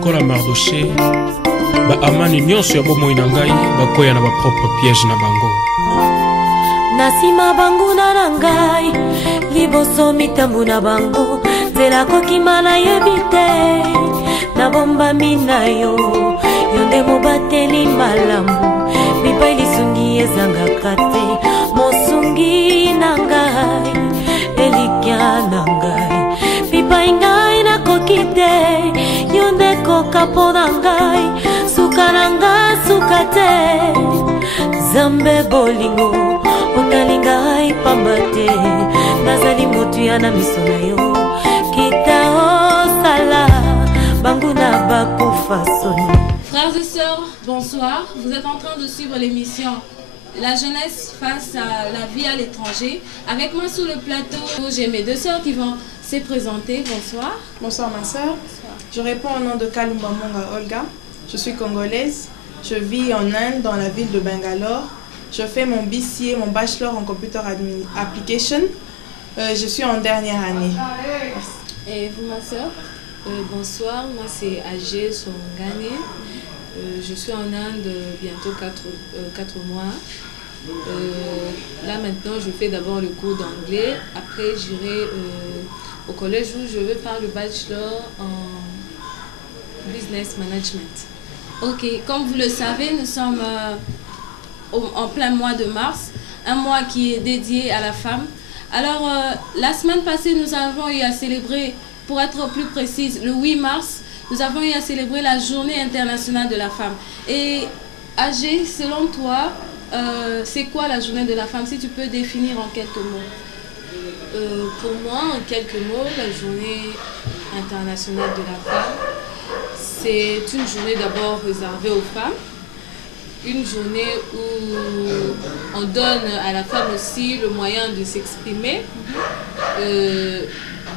lokola Mardoché baamani nyonso ya bomoi na ngai bakoya na bapropre piège na bango. Nasima banguna na ngai liboso mitambu na bango nzela kokima na yebi te nabombami na yo yo nde mobateli malamu bipai lisungi ezangaka te mosungi na ngai elikya na ngai bipai ngai nakoki te yo nde kokapo na ngai suka na ngai suka te Zambe bolingo otalinga ipamba te nazali motu ya na miso na yo kita osala banguna bakufa soni. Frères et sœurs, bonsoir. Vous êtes en train de suivre l'émission La jeunesse face à la vie à l'étranger. Avec moi sur le plateau, j'ai mes deux sœurs qui vont se présenter. Bonsoir. Bonsoir ma sœur. Je réponds au nom de Kalumba Monga Olga. Je suis congolaise. Je vis en Inde, dans la ville de Bangalore. Je fais mon BCA, mon Bachelor en Computer Application. Je suis en dernière année. Et vous, ma soeur? Bonsoir, moi c'est Agé Songane. Je suis en Inde bientôt 4 mois. Là maintenant, je fais d'abord le cours d'anglais. Après, j'irai au collège où je vais faire le Bachelor en Business Management. Ok, comme vous le savez, nous sommes en plein mois de mars, un mois qui est dédié à la femme. Alors, la semaine passée, nous avons eu à célébrer, pour être plus précise, le 8 mars, nous avons eu à célébrer la Journée internationale de la femme. Et Agé, selon toi, c'est quoi la Journée de la femme, si tu peux définir en quelques mots? Pour moi, en quelques mots, la Journée internationale de la femme, c'est une journée d'abord réservée aux femmes, une journée où on donne à la femme aussi le moyen de s'exprimer,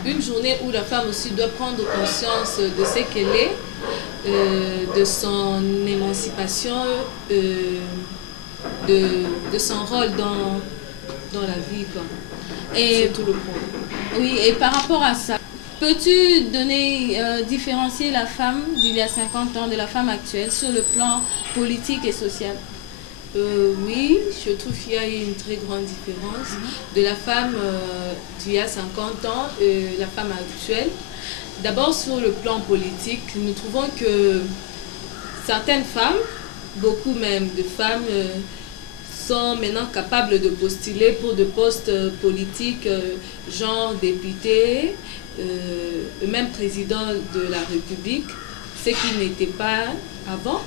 une journée où la femme aussi doit prendre conscience de ce qu'elle est, de son émancipation, de son rôle dans la vie. Et tout le point. Oui, et par rapport à ça, peux-tu différencier la femme d'il y a 50 ans de la femme actuelle sur le plan politique et social? Oui, je trouve qu'il y a une très grande différence de la femme d'il y a 50 ans et la femme actuelle. D'abord sur le plan politique, nous trouvons que certaines femmes, beaucoup même de femmes, sont maintenant capables de postuler pour des postes politiques, genre député, même président de la République, ce qui n'était pas avant.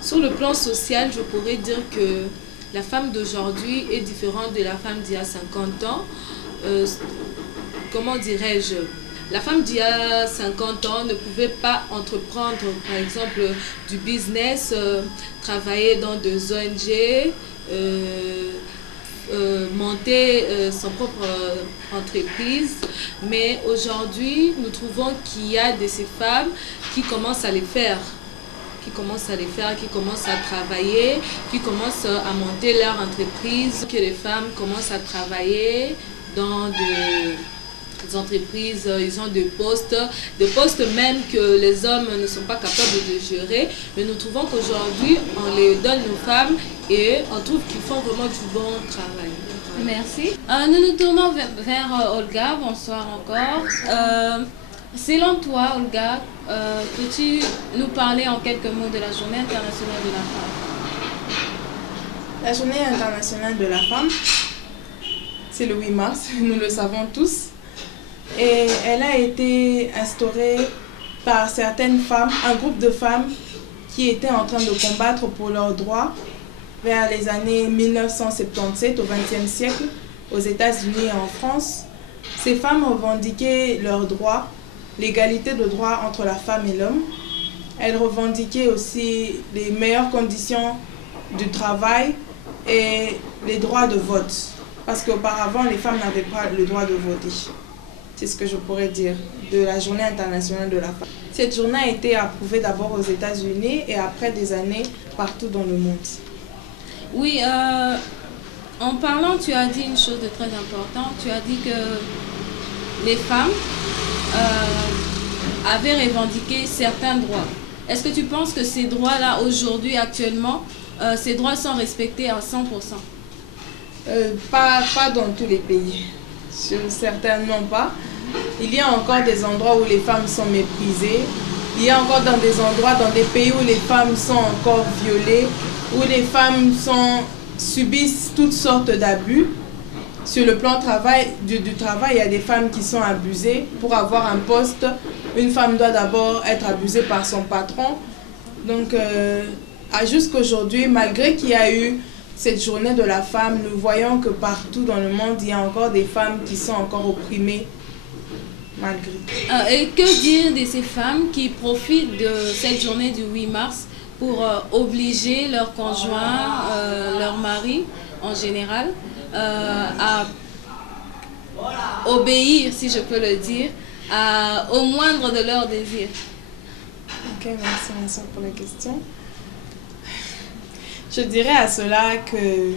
Sur le plan social, je pourrais dire que la femme d'aujourd'hui est différente de la femme d'il y a 50 ans. Comment dirais-je? La femme d'il y a 50 ans ne pouvait pas entreprendre, par exemple, du business, travailler dans des ONG, monter son propre entreprise. Mais aujourd'hui, nous trouvons qu'il y a de ces femmes qui commencent à les faire. Qui commencent à travailler, qui commencent à monter leur entreprise, que les femmes commencent à travailler dans des entreprises, ils ont des postes même que les hommes ne sont pas capables de gérer. Mais nous trouvons qu'aujourd'hui, on les donne aux femmes et on trouve qu'ils font vraiment du bon travail. Merci. Nous nous tournons vers Olga. Bonsoir encore. Selon toi, Olga, peux-tu nous parler en quelques mots de la Journée internationale de la femme? La Journée internationale de la femme, c'est le 8 mars, nous le savons tous. Et elle a été instaurée par certaines femmes, un groupe de femmes qui étaient en train de combattre pour leurs droits vers les années 1977 au XXe siècle, aux États-Unis et en France. Ces femmes revendiquaient leurs droits, l'égalité de droits entre la femme et l'homme. Elles revendiquaient aussi les meilleures conditions du travail et les droits de vote. Parce qu'auparavant, les femmes n'avaient pas le droit de voter. C'est ce que je pourrais dire de la Journée internationale de la femme. Cette journée a été approuvée d'abord aux États-Unis et après des années partout dans le monde. Oui, en parlant, tu as dit une chose de très importante. Tu as dit que les femmes avaient revendiqué certains droits. Est-ce que tu penses que ces droits-là, aujourd'hui, actuellement, ces droits sont respectés à 100%? Pas dans tous les pays. Certainement pas. Il y a encore des endroits où les femmes sont méprisées. Il y a encore des endroits, dans des pays où les femmes sont encore violées, où les femmes subissent toutes sortes d'abus. Sur le plan du travail, il y a des femmes qui sont abusées. Pour avoir un poste, une femme doit d'abord être abusée par son patron. Donc, jusqu'aujourd'hui, malgré qu'il y a eu cette journée de la femme, nous voyons que partout dans le monde, il y a encore des femmes qui sont encore opprimées, malgré. Et que dire de ces femmes qui profitent de cette journée du 8 mars pour obliger leurs conjoints, leurs maris en général, à obéir, si je peux le dire, au moindre de leurs désirs? Ok, merci pour la question. Je dirais à cela que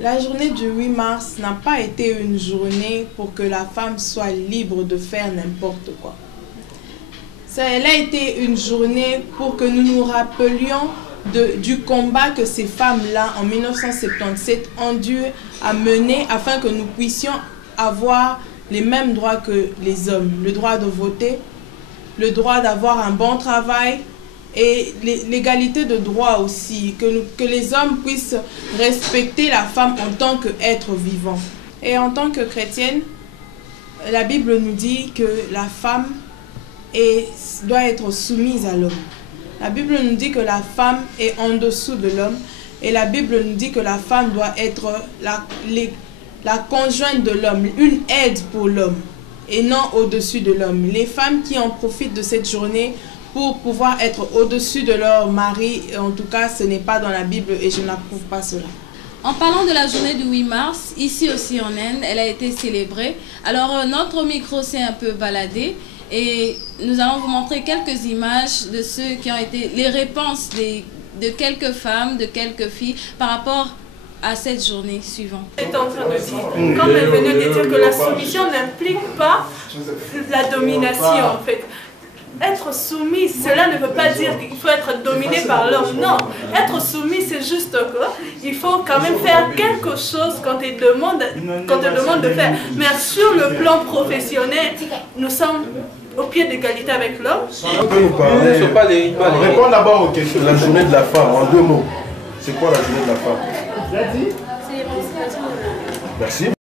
la journée du 8 mars n'a pas été une journée pour que la femme soit libre de faire n'importe quoi. Elle a été une journée pour que nous nous rappelions du combat que ces femmes-là, en 1977, ont dû mener afin que nous puissions avoir les mêmes droits que les hommes. Le droit de voter, le droit d'avoir un bon travail et l'égalité de droit aussi. Que les hommes puissent respecter la femme en tant qu'être vivant. Et en tant que chrétienne, la Bible nous dit que la femme doit être soumise à l'homme. La Bible nous dit que la femme est en dessous de l'homme. Et la Bible nous dit que la femme doit être la conjointe de l'homme, une aide pour l'homme et non au-dessus de l'homme. Les femmes qui en profitent de cette journée pour pouvoir être au-dessus de leur mari, en tout cas, ce n'est pas dans la Bible et je n'approuve pas cela. En parlant de la journée du 8 mars, ici aussi en Inde, elle a été célébrée. Alors notre micro s'est un peu baladé et nous allons vous montrer quelques images de ceux qui ont été les réponses de quelques femmes, de quelques filles par rapport à cette journée suivante. Elle est en train de dire, comme elle venait de dire que la soumission n'implique pas la domination en fait. Être soumis, cela ne veut pas dire qu'il faut être dominé par l'homme, non. Être soumis, c'est juste qu'il faut quand même faire quelque chose quand il demande de faire. Mais sur le plan professionnel, nous sommes au pied d'égalité avec l'homme. On peut nous parler. Répondre d'abord aux questions de la journée de la femme, en 2 mots. C'est quoi la journée de la femme? C'est l'émancipation. Merci.